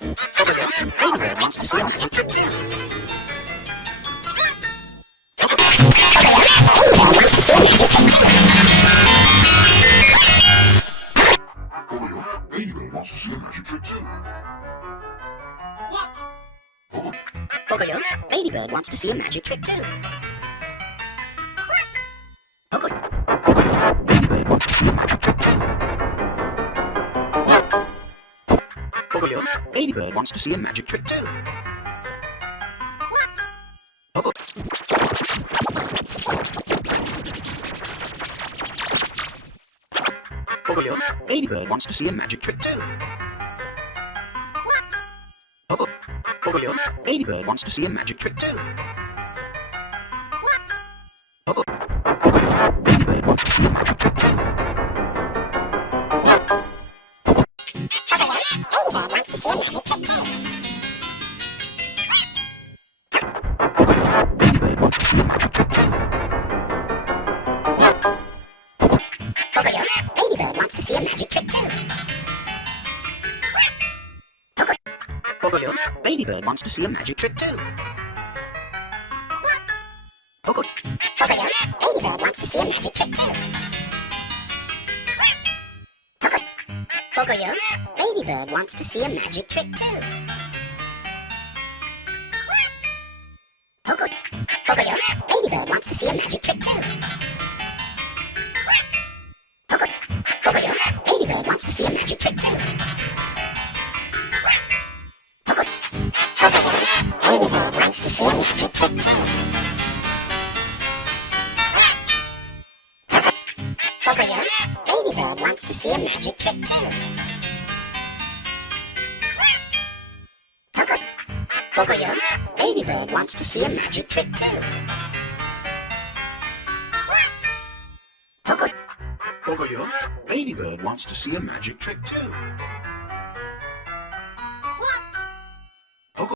Ladybird wants to see a magic trick too. What? Poco-yo, Ladybird wants to see a magic trick too. Poco-yo, Ladybird wants to see a magic trick too. Poco-yo, Ladybird wants to see a magic trick too. Poco-yo, Ladybird wants to see a magic trick too. Ladybird wants to see a magic trick too. Poco-yo, Ladybird wants to see a magic trick too. Poco-yo, Ladybird wants to see a magic trick too. Poco-yo, Ladybird wants to see a magic trick too. Poco-yo, Ladybird wants to see a magic trick too. Poco-yo, Ladybird wants to see a magic trick too. Poco-yo, Ladybird wants to see a magic trick too. Poco-yo, Ladybird wants to see a magic trick too. Poco-yo, Ladybird wants to see a magic trick too. Poco-yo, Ladybird wants to see a magic trick too.